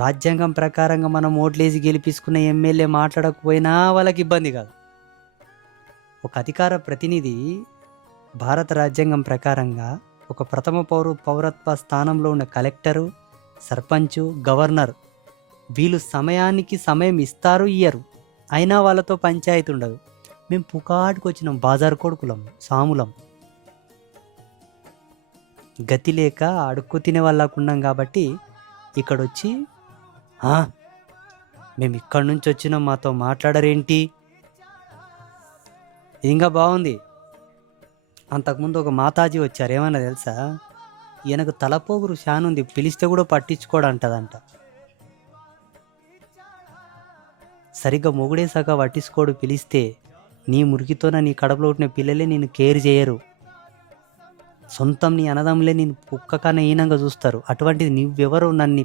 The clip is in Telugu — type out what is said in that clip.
రాజ్యాంగం ప్రకారంగా మనం ఓట్లేసి గెలిపించుకున్న ఎమ్మెల్యే మాట్లాడకపోయినా వాళ్ళకి ఇబ్బంది కాదు. ఒక అధికార ప్రతినిధి భారత రాజ్యాంగం ప్రకారంగా ఒక ప్రథమ పౌరత్వ స్థానంలో ఉన్న కలెక్టరు, సర్పంచు, గవర్నర్ వీళ్ళు సమయానికి సమయం ఇస్తారు, ఇయ్యరు. అయినా వాళ్ళతో పంచాయతీ ఉండదు. మేము పుకాటుకు వచ్చినాం, బాజారు కొడుకులం, సాములం. గతి లేక అడుక్కు తినే వాళ్ళకు ఉన్నాం కాబట్టి ఇక్కడొచ్చి మేము ఇక్కడి నుంచి వచ్చినాం, మాతో మాట్లాడరేంటి? ఇది ఇంకా బాగుంది. అంతకుముందు ఒక మాతాజీ వచ్చారు, ఏమన్నా తెలుసా? ఈయనకు తలపోగురు శానుంది, పిలిస్తే కూడా పట్టించుకోడంటదంట. సరిగ్గా మొగుడే సగా పట్టించుకోడు, పిలిస్తే నీ మురికితోన నీ కడుపులో పుట్టిన పిల్లలే నేను కేర్ చేయరు, సొంతం నీ అన్నదమ్ములే నేను కుక్క కన్నా హీనంగా చూస్తారు. అటువంటిది నువ్వెవరు నన్ను